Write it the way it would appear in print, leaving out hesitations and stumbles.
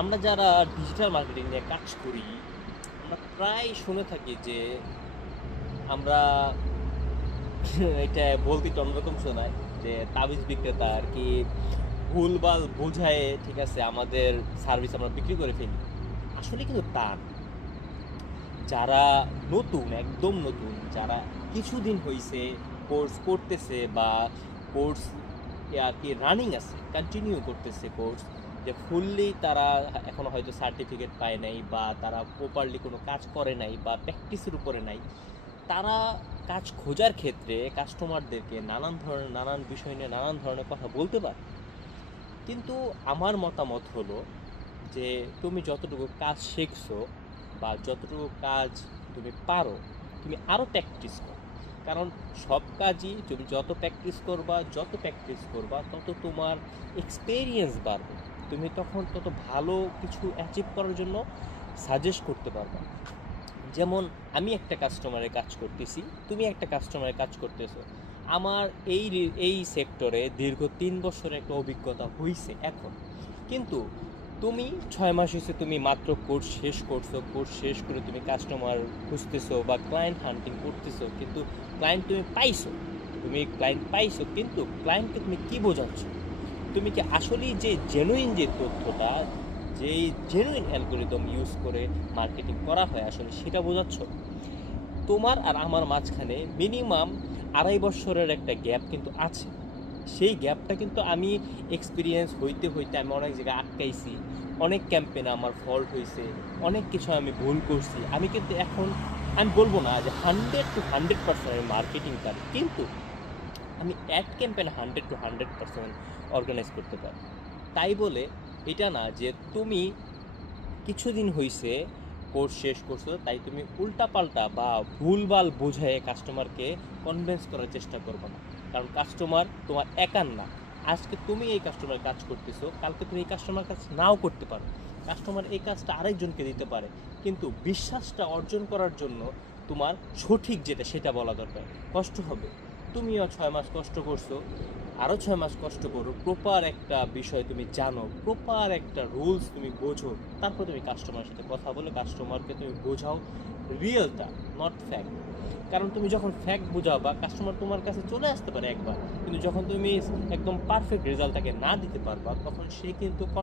আমরা যারা digital marketing নিয়ে কাজ করি, আমরা প্রায় শুনে থাকি যে আমরা এটা বলতে একটু অন্যরকম শোনায় যে তাবিজ বিক্রেতা আর কি ভুলভাল বোঝায়, ঠিক আছে, আমাদের সার্ভিস আমরা বিক্রি করে ফেলি। আসলে কিন্তু তা না। যারা নতুন, একদম নতুন, যারা কিছুদিন হইছে কোর্স করতেছে বা কোর্স আর কি রানিং আছে, কন্টিনিউ করতেছে কোর্স, যে ফুললি তারা এখনো হয়তো সার্টিফিকেট পায় নাই বা তারা প্রপারলি কোনো কাজ করে নাই বা প্র্যাকটিসের উপরে নাই, তারা কাজ খোঁজার ক্ষেত্রে কাস্টমারদেরকে নানান বিষয় নিয়ে নানান ধরনের কথা বলতে পারে। কিন্তু আমার মতামত হলো যে তুমি যতটুকু কাজ শিখছো বা যতটুকু কাজ তুমি পারো, তুমি আরও প্র্যাকটিস করো। কারণ সব কাজই তুমি যত প্র্যাকটিস করবা তত তোমার এক্সপেরিয়েন্স বাড়বে। তুমি তখন তত ভালো কিছু অ্যাচিভ করার জন্য সাজেস্ট করতে পারবা। যেমন আমি একটা কাস্টমারের কাজ করতেছি, তুমি একটা কাস্টমারের কাজ করতেছো। আমার এই সেক্টরে দীর্ঘ 3 বছরের একটা অভিজ্ঞতা হয়েছে এখন। কিন্তু তুমি 6 মাস হয়েছে, তুমি মাত্র কোর্স শেষ করে তুমি কাস্টমার খুঁজতেছো বা ক্লায়েন্ট হান্টিং করতেছো, কিন্তু ক্লায়েন্ট পাইছো, কিন্তু ক্লায়েন্টকে তুমি কি বোঝাচ্ছ? তুমি কি আসলেই যে জেনুইন যে তথ্যটা, যেই জেনুইন অ্যালগোরিদম ইউজ করে মার্কেটিং করা হয় আসলে সেটা বোঝাচ্ছ? তোমার আর আমার মাঝখানে মিনিমাম 2.5 বছরের একটা গ্যাপ কিন্তু আছে। সেই গ্যাপটা কিন্তু আমি এক্সপিরিয়েন্স হইতে হইতে আমি অনেক জায়গায় আটকাইছি, অনেক ক্যাম্পেনে আমার ফল্ট হয়েছে, অনেক কিছু আমি ভুল করছি। আমি কিন্তু এখন আমি বলবো না যে 100% আমি মার্কেটিং পারি, কিন্তু আমি অ্যাড ক্যাম্পেইন 100% অর্গানাইজ করতে পারি। তাই বলে এটা না যে তুমি কিছুদিন হইছে কোর্স শেষ করছো তাই তুমি উল্টাপাল্টা বা ভুলভাল বোঝায় কাস্টমারকে কনভিন্স করার চেষ্টা করবে না। কারণ কাস্টমার তোমার একার না। আজকে তুমি এই কাস্টমার কাজ করতেছো, কালকে তুমি এই কাস্টমার কাজ নাও করতে পারো। কাস্টমার এই কাজটা আরেকজনকে দিতে পারে। কিন্তু বিশ্বাসটা অর্জন করার জন্য তোমার সঠিক যেটা সেটা বলা দরকার। কষ্ট হবে, তুমিও 6 মাস কষ্ট করছো, আরও 6 মাস কষ্ট করো, প্রপার একটা বিষয় তুমি জানো, প্রপার একটা রুলস তুমি বোঝো, তারপর তুমি কাস্টমারের সাথে কথা বলে কাস্টমারকে তুমি বোঝাও রিয়েলটা, নট ফ্যাক্ট। কারণ তুমি যখন ফ্যাক্ট বোঝাবা কাস্টমার তোমার কাছে চলে আসতে পারে একবার, কিন্তু যখন তুমি একদম পারফেক্ট রেজাল্ট তাকে না দিতে পারবা তখন সে কিন্তু